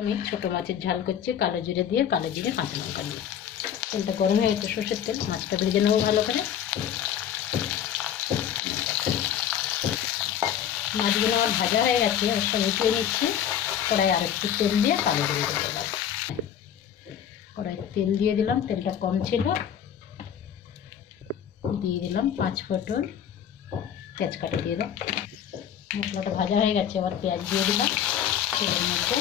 আমি ছোট মাছের ঝাল করছি কালো জিরে দিয়ে, কালো জিরে কাঁচা লঙ্কা দিয়ে। তেলটা গরম হয়ে গেছে, সর্ষের তেল। মাছটা ভেজে নেবো ভালো করে। মাছগুলো আমার ভাজা হয়ে গেছে, ওর সব উঠিয়ে নিচ্ছি। কড়াই আর একটু তেল দিয়ে কালো জিরে দিয়ে দিলাম। কড়াই তেল দিয়ে দিলাম, তেলটা কম ছিল। দিয়ে দিলাম 5 ফোঁটন, তেজপাতা দিয়ে দাও। মশলাটা ভাজা হয়ে গেছে, আবার পেঁয়াজ দিয়ে দিলাম তেলের মধ্যে।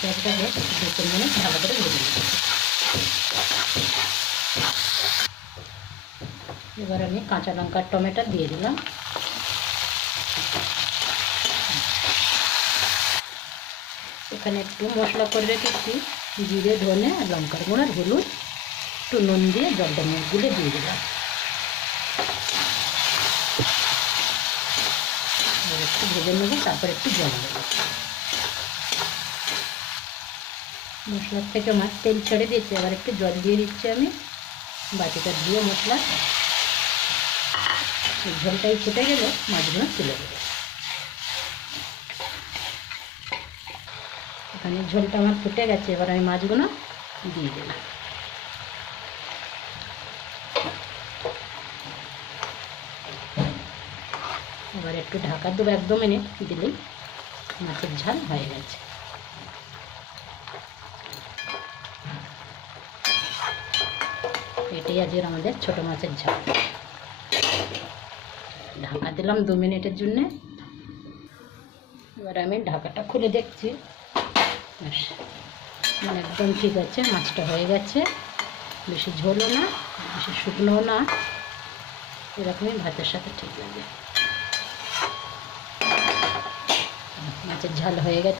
পেঁয়াজটাকে 2-3 মিনিট ভালো করে ভেজে নিচ্ছি। এবার আমি কাঁচা লঙ্কা টমেটো দিয়ে দিলাম। এখানে একটু মশলা করে রেখেছি, জিরে, ধনে আর লঙ্কার গুঁড়ো, হলুদ, একটু নুন দিয়ে জলটা গুলে দিয়ে দিলাম। একটু ভেজে নেব, তারপর একটু জল দেবো। মশলার থেকে মাছ তেল ছেড়ে দিয়েছে, এবার একটু জল দিয়ে দিচ্ছি আমি। বাটিটা দিয়ে মশলা ঝোলটাই ফুটে গেলে মাছগুলো তুলে দেবো। এখানে ঝোলটা আমার ফুটে গেছে, এবার আমি মাছগুলো দিয়ে দিলাম। এবার একটু ঢাকা দেবো, 1-2 মিনিট দিলেই মাছের ঝাল হয়ে গেছে। এটাই আজকের আমাদের ছোট মাছের ঝাল। ঢাকা দিলাম 2 মিনিটের জন্যে। এবার আমি ঢাকাটা খুলে দেখছি, মানে একদম ঠিক আছে, মাছটা হয়ে গেছে। বেশি ঝোলও না, বেশি শুকনোও না, এরকমই ভাতের সাথে ঠিক লাগে। মাছের ঝাল হয়ে গেছে।